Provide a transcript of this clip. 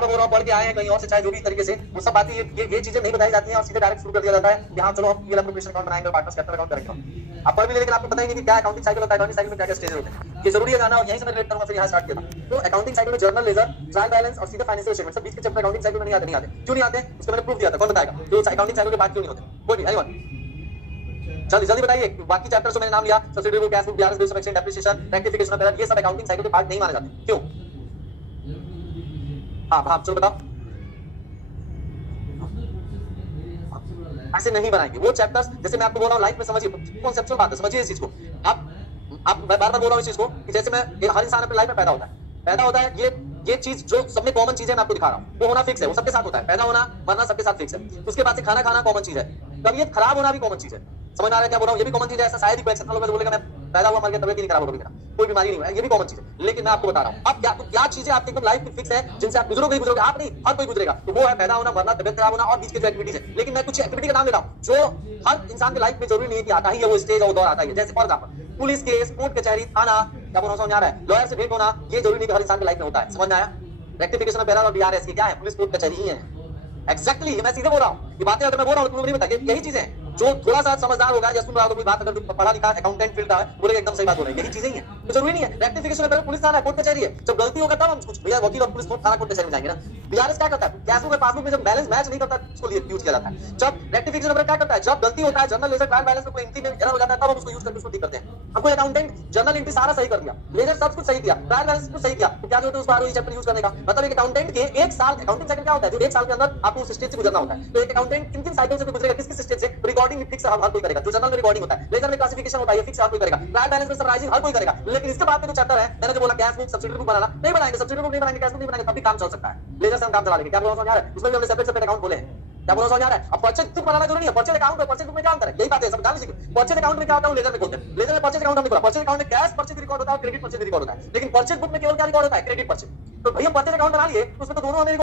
बार बोल रहा हूँ, पढ़ के आए हैं कहीं और से, चाहे जो भी तरीके से, वो सब बातें ये चीजें नहीं बताई जाती हैं और सीधे डायरेक्ट शुरू कर दिया जाता है कि हाँ चलो हम ये प्रोफेशनल अकाउंट बनाएंगे, पार्टनर्स कैपिटल अकाउंट करेंगे। आप पढ़ भी ले, लेकिन आपको पता ही नहीं कि क्या अकाउंटिंग साइकिल होता है, अकाउंटिंग साइकिल में क्या स्टेज होते हैं। ये जरूरी है जाना, और यहीं से मैं रिलेट करूंगा, फिर यहाँ स्टार्ट किया था। तो अकाउंटिंग साइकिल में जर्नल लेजर, ट्रायल बैलेंस और सीधे फाइनेंशियल स्टेटमेंट, सब बीच के चैप्टर अकाउंटिंग साइकिल में नहीं आते। क्यों नहीं आते? उसको मैंने प्रूफ दिया था, कौन बताएगा? तो अकाउंटिंग साइकिल के बाद क्यों नहीं होते? कोई भी, एनीवन? जल्दी जल्दी बताइए। बाकी चैप्टर जो मैंने नाम लिया, subsidy book, cash book, BRS, bills of exchange, depreciation, rectification of error, ये सब अकाउंटिंग साइकिल के पार्ट नहीं माने जाते। क्यों? हाँ चलो बताओ। ऐसे नहीं बनाएंगे वो चैप्टर्स। जैसे मैं आपको बोल रहा हूँ, लाइफ में समझिए, कॉन्सेप्चुअल बात है, समझिए इस चीज को। आप मैं बार बार बोल रहा हूँ इस चीज को कि जैसे मैं, हर इंसान अपनी लाइफ में पैदा होता है, ये चीज जो सब में कॉमन चीज है, मैं आपको दिखा रहा हूँ, वो होना फिक्स है, वो सबके साथ होता है। पैदा होना, मरना सबके साथ फिक्स है। उसके बाद से खाना खाना कॉमन चीज है, तबीयत खराब होना भी कॉमन चीज है। समझ में आ रहा है क्या बोल रहा हूँ? ये भी कॉमन चीज है। ऐसा शायद ही कोई एक्सेप्शनल लोग बोलेगा मैं पैदा हुआ मर गया, तबीयत नहीं खराब हो गई, कोई बीमारी नहीं है, ये भी कॉमन चीज है। लेकिन मैं आपको बता रहा हूँ अब क्या चीजें आपकी एकदम लाइफ में फिक्स है, जिनसे आप गुजरोगे ही गुजरोगे, आप नहीं, हर कोई गुजरेगा। तो वो है पैदा होना, मरना, तबीयत खराब होना और बीच की जो एक्टिविटीज है। लेकिन मैं कुछ एक्टिविटी का नाम ले रहा हूँ जो हर इंसान की लाइफ में जरूरी नहीं है कि आता ही है वो स्टेज और दौर आता ही है। जैसे for example police case, court कचहरी, थाना, क्या बोल रहा है, लॉयर से भेंट होना, ये जरूरी नहीं कि हर इंसान की लाइफ में होता है। समझ में आया? रेक्टिफिकेशन ऑफ एरर और बीआरएस की क्या है? पुलिस कोर्ट कचहरी ही है। एग्जैक्टली मैं सीधे बोल रहा हूँ, ये बातें अगर मैं बोल रहा हूँ तुम नहीं बता, यही चीजें हैं। जो थोड़ा सा समझदार होगा या सुन रहा होगा कोई बात, अगर पढ़ा लिखा अकाउंटेंट फील्ड का है, बोलेगा एकदम सही बात हो रही है, यही चीजें ही है। तो जरूरी नहीं है रेक्टिफिकेशन में पुलिस थाना कोर्ट कचहरी है। जब गलती होगा तब हम कुछ भैया वकील और पुलिस कोर्ट थाना कोर्ट कचहरी में जाएंगे ना। बीआरएस क्या करता है? कैशबुक और पासबुक में जब बैलेंस मैच नहीं करता उसको यूज किया जाता है। जब रेक्टिफिकेशन क्या करता है? जब गलती होता है, जर्नल लेजर ट्रायल बैलेंस में कोई एंट्री में एरर हो जाता है, तब हम उसको यूज करके उसको ठीक करते हैं। अब कोई अकाउंटेंट जर्नल एंट्री सारा सही कर दिया, लेजर सब कुछ सही किया, ट्रायल बैलेंस कुछ सही किया, तो क्या जरूरत है उस बार चैप्टर यूज करने का? मतलब एक अकाउंटेंट के एक साल, अकाउंटिंग साइकिल क्या होता है, जो एक साल के अंदर आपको उस स्टेज से गुजरना होता है। तो एक अकाउंटेंट किन किन साइकिल से गुजरेगा, किस किस स्टेज से? रिकॉर्डिंग फिक्स हर कोई करेगा, जो जर्नल में रिकॉर्डिंग होता है, लेजर में क्लासिफिकेशन होता है, फिक्स हर कोई करेगा, ट्रायल बैलेंस में समराइजिंग हर कोई करेगा। लेकिन इसके बाद में जो चैप्टर है, मैंने जो बोला कैश बुक, सब्सिडी बुक बनाना, नहीं बनाएंगे, सब्सिडी बुक नहीं बनाएंगे, कैश बुक नहीं बनाएंगे, तब भी काम चल सकता है। लेजर से हम काम चला लेंगे। क्या बोल रहा है? उसमें भी हमने सेपरेट अकाउंट खोले हैं। क्या बोल रहा है? अब परचेज बुक बनाना जरूरी है, परचेज अकाउंट और परचेज बुक में क्या अंतर है? यही बात है, सब जान लीजिए। परचेज अकाउंट में क्या होता है, लेजर में खोलते हैं। लेजर में परचेज अकाउंट हमने खोला, परचेज अकाउंट में कैश परचेज रिकॉर्ड होता है, क्रेडिट परचेज रिकॉर्ड होता है। लेकिन परचेज बुक में केवल क्या रिकॉर्ड होता है? Credit purchase. तो भैया परचेज अकाउंट बना लिए, उसमें तो दोनों हमें